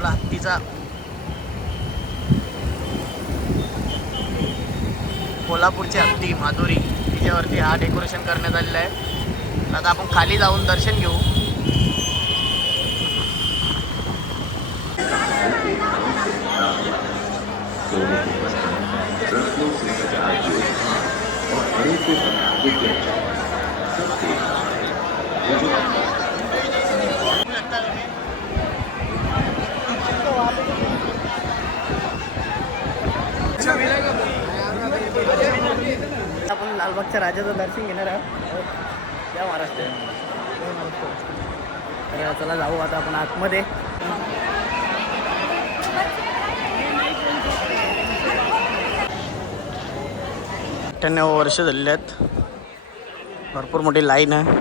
आपला हत्तीचा. कोल्हापूरची हत्ती माधुरी तिच्यावरती हा डेकोरेशन करण्यात आलेला आहे. आता आपण खाली जाऊन दर्शन घेऊ आपण लालबागच्या राजाचं दर्शन घेणार आहोत. या महाराष्ट्र. तर चला जाऊ आता आपण आतमध्ये. अठ्ठ्याण्णव वर्ष झालेली आहेत. भरपूर मोठी लाईन आहे.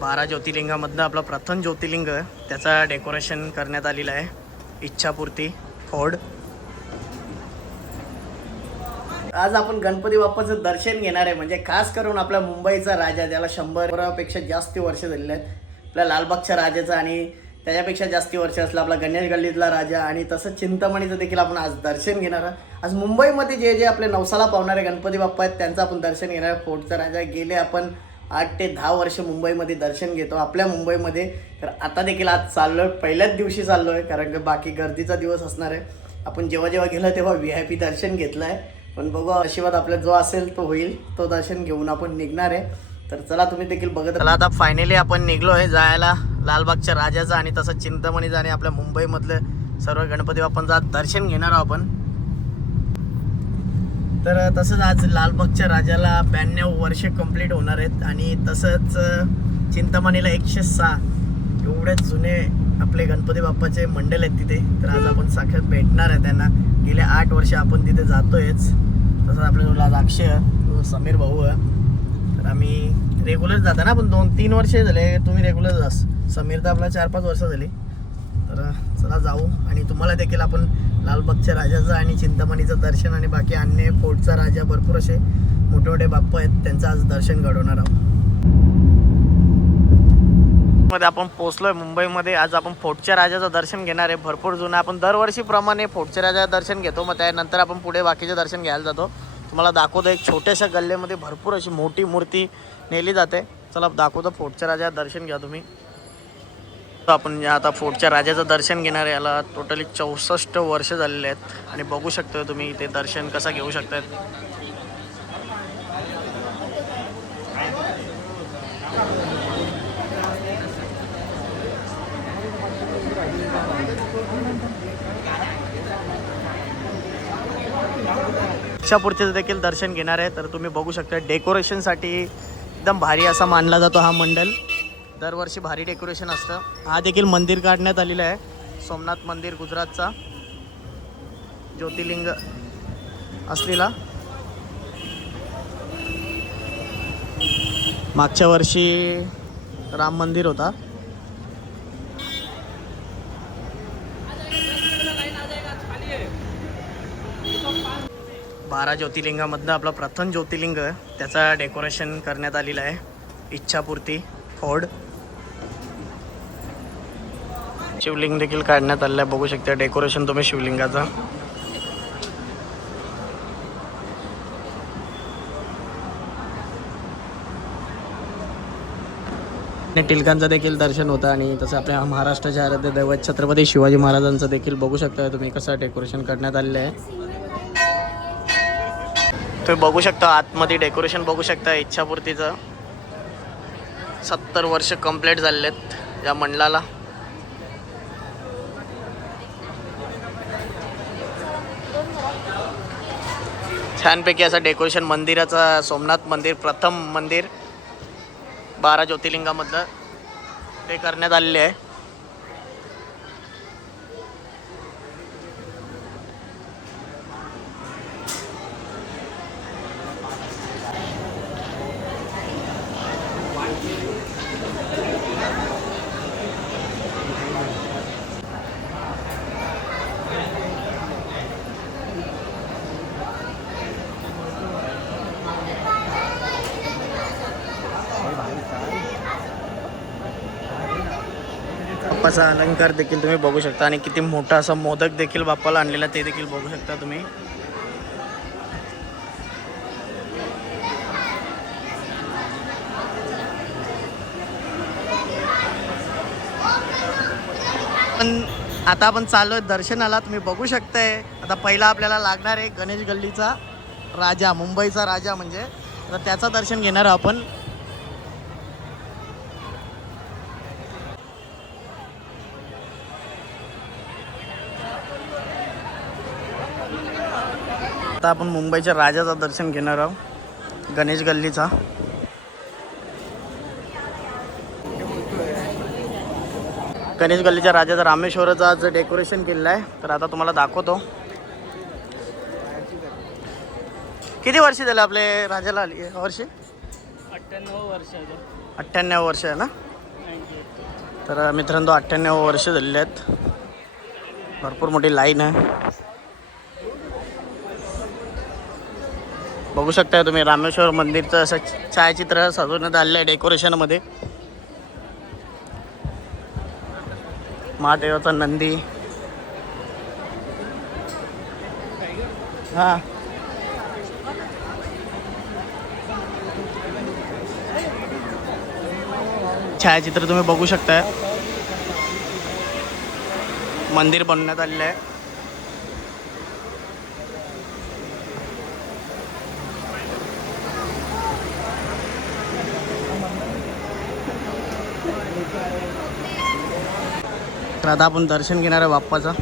बारा ज्योतिर्लिंगामधनं आपला प्रथम ज्योतिर्लिंग त्याचा डेकोरेशन करण्यात आलेलं आहे. इच्छापूर्ती फोर्ड. आज आपण गणपती बाप्पाचं दर्शन घेणार आहे. म्हणजे खास करून आपल्या मुंबईचा राजा ज्याला शंभरापेक्षा जास्त वर्ष झालेले आहेत. आपल्या लालबागच्या राजाचा आणि त्याच्यापेक्षा जास्त वर्ष असलं आपला गणेश गल्लीतला राजा आणि तसंच चिंतामणीचं देखील आपण आज दर्शन घेणार आहोत. आज मुंबईमध्ये जे जे आपले नवसाला पावणारे गणपती बाप्पा आहेत त्यांचं आपण दर्शन घेणार आहे फोर्टचा राजा गेले आपण आठ ते दहा वर्ष मुंबईमध्ये दर्शन घेतो. आपल्या मुंबईमध्ये तर आता देखील आज चाललो आहे पहिल्याच दिवशी चाललो आहे कारण की बाकी गर्दीचा दिवस असणार आहे. आपण जेव्हा जेव्हा गेलं तेव्हा व्ही आय पी दर्शन घेतलं आहे पण बघू आशीर्वाद आपला जो असेल तो होईल. तो दर्शन घेऊन आपण निघणार आहे. तर चला तुम्ही देखील बघत चला आता फायनली आपण निघलो आहे जायला. लालबागच्या राजाचं आणि तसं चिंतामणीचं आणि आपल्या मुंबईमधलं सर्व गणपती बाप्पांचं आज दर्शन घेणार आहोत आपण. तर तसंच आज लालबागच्या राजाला ब्याण्णव वर्ष कंप्लीट होणार आहेत. आणि तसंच चिंतामणीला एकशे सहा एवढे जुने आपले गणपती बाप्पाचे मंडल आहेत तिथे. तर आज आपण साक्षात भेटणार आहे त्यांना. गेले आठ वर्ष आपण तिथे जातोयच. तसंच आपल्या जो समीर भाऊ आहे. तर आम्ही रेग्युलर जाता ना पण दोन तीन वर्षे झाले तुम्ही रेग्युलर जास समीर तर आपला चार पाच वर्ष झाली. तर चला जाऊ आणि तुम्हाला देखील आपण लालबागच्या राजाचं आणि चिंतामणीचं दर्शन आणि बाकी अन्य फोर्टचा राजा भरपूर असे मोठे मोठे बाप्पा आहेत त्यांचं आज दर्शन घडवणार आहोत. मध्ये आपण पोहोचलोय. मुंबईमध्ये आज आपण फोर्टच्या राजाचं दर्शन घेणार आहे. भरपूर जुनं. आपण दरवर्षीप्रमाणे फोर्टच्या राजाचं दर्शन घेतो. मग त्यानंतर आपण पुढे बाकीचे दर्शन घ्यायला जातो. तुम्हाला दाखवतो एक छोट्याशा गल्ल्यामध्ये भरपूर अशी मोठी मूर्ती नेली जाते. चला दाखवतो फोर्टच्या राजाचं दर्शन घ्या तुम्ही. तर आपण आता फोर्टच्या राजाचं दर्शन घेणार याला टोटली चौसष्ट वर्ष झालेले आहेत. आणि बघू शकतोय तुम्ही ते दर्शन कसं घेऊ शकतात इच्छापूर्तीचं देखील दर्शन घेणार आहे. तर तुम्ही बघू शकता डेकोरेशनसाठी एकदम भारी असा मानला जातो हा मंडल. दरवर्षी भारी डेकोरेशन असतं. हा देखील मंदिर काढण्यात आलेलं आहे. सोमनाथ मंदिर गुजरातचा. ज्योतिर्लिंग असलेला. मागच्या वर्षी राम मंदिर होता. बारा ज्योतिर्लिंगामधनं आपलं प्रथम ज्योतिर्लिंग त्याचा डेकोरेशन करण्यात आलेलं आहे. इच्छापूर्ती फोड शिवलिंग देखील काढण्यात आलेलं आहे. बघू शकता डेकोरेशन तुम्ही शिवलिंगाचं. टिळकांचं टिलकांचं देखील दर्शन होतं आणि तसं आपल्या महाराष्ट्राच्या आराध्य दैवत छत्रपती शिवाजी महाराजांचं देखील बघू शकता तुम्ही कसं डेकोरेशन करण्यात आलेलं आहे. तुम्ही बघू शकता आतमध्ये डेकोरेशन बघू शकता इच्छापूर्तीचं. सत्तर वर्ष कंप्लीट झालेले आहेत या मंडळाला. छानपैकी असं डेकोरेशन मंदिराचं सोमनाथ मंदिर प्रथम मंदिर बारा ज्योतिर्लिंगामधलं. ते करण्यात आलेले आहे. बाप्पाचा अलंकार देखील तुम्ही बघू शकता आणि किती मोठा असा मोदक देखील बाप्पाला आणलेला ते देखील बघू शकता तुम्ही. पण आता आपण चाललोय दर्शनाला तुम्ही बघू शकताय. आता पहिला आपल्याला लागणार आहे गणेश गल्लीचा राजा मुंबईचा राजा म्हणजे. तर त्याचं दर्शन घेणार आपण. आता आपण मुंबईच्या राजाचं दर्शन घेणार आहोत. गणेश गल्लीचा. गणेश गल्लीच्या राजाचा रामेश्वराचं आज डेकोरेशन केलेलं आहे. तर आता तुम्हाला दाखवतो. किती वर्ष झाले आपले राजाला आली? वर्षी? अठ्ठ्याण्णव वर्ष अठ्ठ्याण्णव वर्ष आहे ना? तर मित्रांनो अठ्ठ्याण्णव वर्ष झालेले आहेत. भरपूर मोठी लाईन आहे. बघू शकताय तुम्ही रामेश्वर मंदिरचं असं छायाचित्र सजवण्यात आलेलं आहे डेकोरेशनमध्ये महादेवाचा नंदी. हां. छायाचित्र तुम्ही बघू शकताय. मंदिर बनवण्यात आलेलं आहे. तर आता आपण दर्शन घेणार आहे बाप्पाचं.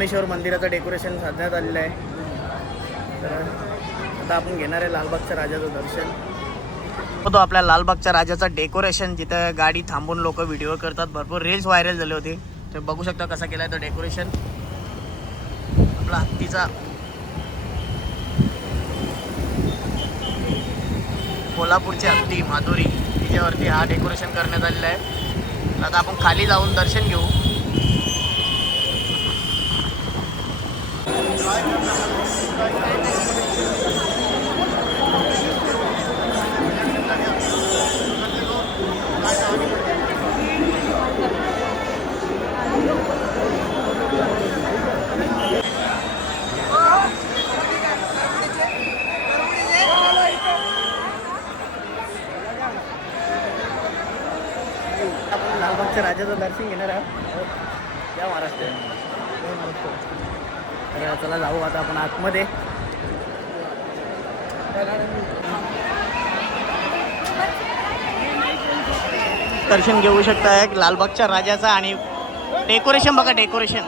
रामेश्वर मंदिराचं डेकोरेशन साधण्यात आलेलं आहे. तर आता आपण घेणार आहे लालबागच्या राजाचं दर्शन. तो आपल्या लालबागच्या राजाचं डेकोरेशन जिथं गाडी थांबून लोक व्हिडिओ करतात. भरपूर रील्स व्हायरल झाले होते. ते बघू शकता कसं केला आहे तो डेकोरेशन आपला हत्तीचा कोल्हापूरची हत्ती माधुरी तिच्यावरती हा डेकोरेशन करण्यात आलेला आहे. आता आपण खाली जाऊन दर्शन घेऊ. आपण लालबागच्या राजाचं दर्शन घेणार आहोत. हो. या महाराष्ट्र हो, महाराष्ट्र. तर चला जाऊ आता आपण आतमध्ये. दर्शन घेऊ शकता एक लालबागच्या राजाचा आणि डेकोरेशन बघा डेकोरेशन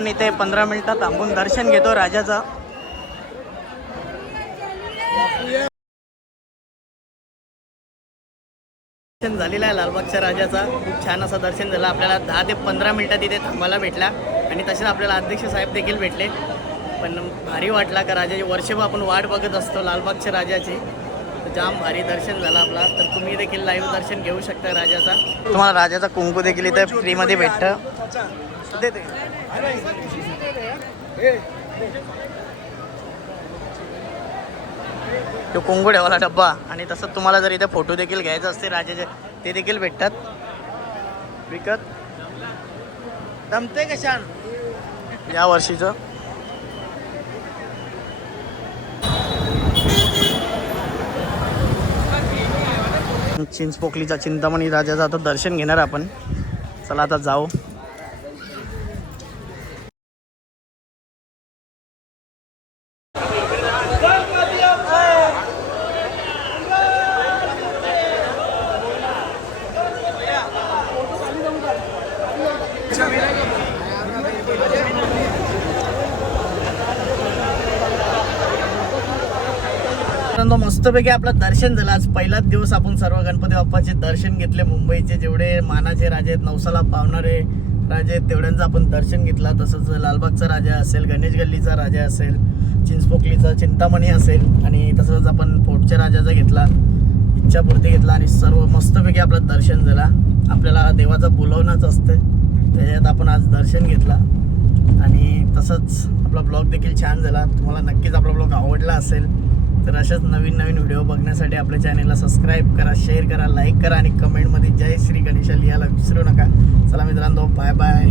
पण इथे पंधरा मिनिटात थांबून दर्शन घेतो राजाचं. दर्शन झालेलं आहे लालबागच्या राजाचा. खूप छान असं दर्शन झालं. आपल्याला दहा ते पंधरा मिनिटात इथे थांबायला भेटला. आणि तसेच आपल्याला अध्यक्ष साहेब देखील भेटले. पण भारी वाटला का राजाची वर्षभर आपण वाट बघत असतो लालबागच्या राजाची. जाम भारी दर्शन झालं आपला. तर तुम्ही देखील लाईव्ह दर्शन घेऊ शकता राजाचा. तुम्हाला राजाचा कुंकू देखील इथे फ्रीमध्ये भेटतं. देते तो कोंगुड्यावाला डब्बा. आणि तसंच तुम्हाला जर इथे फोटो देखील घ्यायचे असते राजाचे ते देखील भेटतात. विकत. जमते कशान या वर्षीचं. चिंचपोकलीचा चिंतामणी राजाचं आता दर्शन घेणार आपण. चला आता जाऊ. मित्रांनो मस्तपैकी आपलं दर्शन झालं. आज पहिलाच दिवस आपण सर्व गणपती बाप्पाचे दर्शन घेतले. मुंबईचे जेवढे मानाचे राजे आहेत नवसाला पावणारे राजे आहेत तेवढ्यांचं आपण दर्शन घेतला. तसंच लालबागचा राजा असेल गणेश गल्लीचा राजा असेल चिंचपोकलीचा चिंतामणी असेल आणि तसंच आपण फोर्टच्या राजाचा घेतला इच्छापूर्ती घेतला आणि सर्व मस्तपैकी आपलं दर्शन झालं. आपल्याला देवाचं बोलवणंच असतं. त्याच्यात आपण आज दर्शन घेतला. आणि तसंच आपला ब्लॉग देखील छान झाला. तुम्हाला नक्कीच आपला ब्लॉग आवडला असेल तर अशाच नवीन नवीन व्हिडिओ बघण्यासाठी आपल्या चॅनेलला सबस्क्राईब करा शेअर करा लाईक करा आणि कमेंटमध्ये जय श्री गणेशा लिहायला विसरू नका. चला मित्रांनो बाय बाय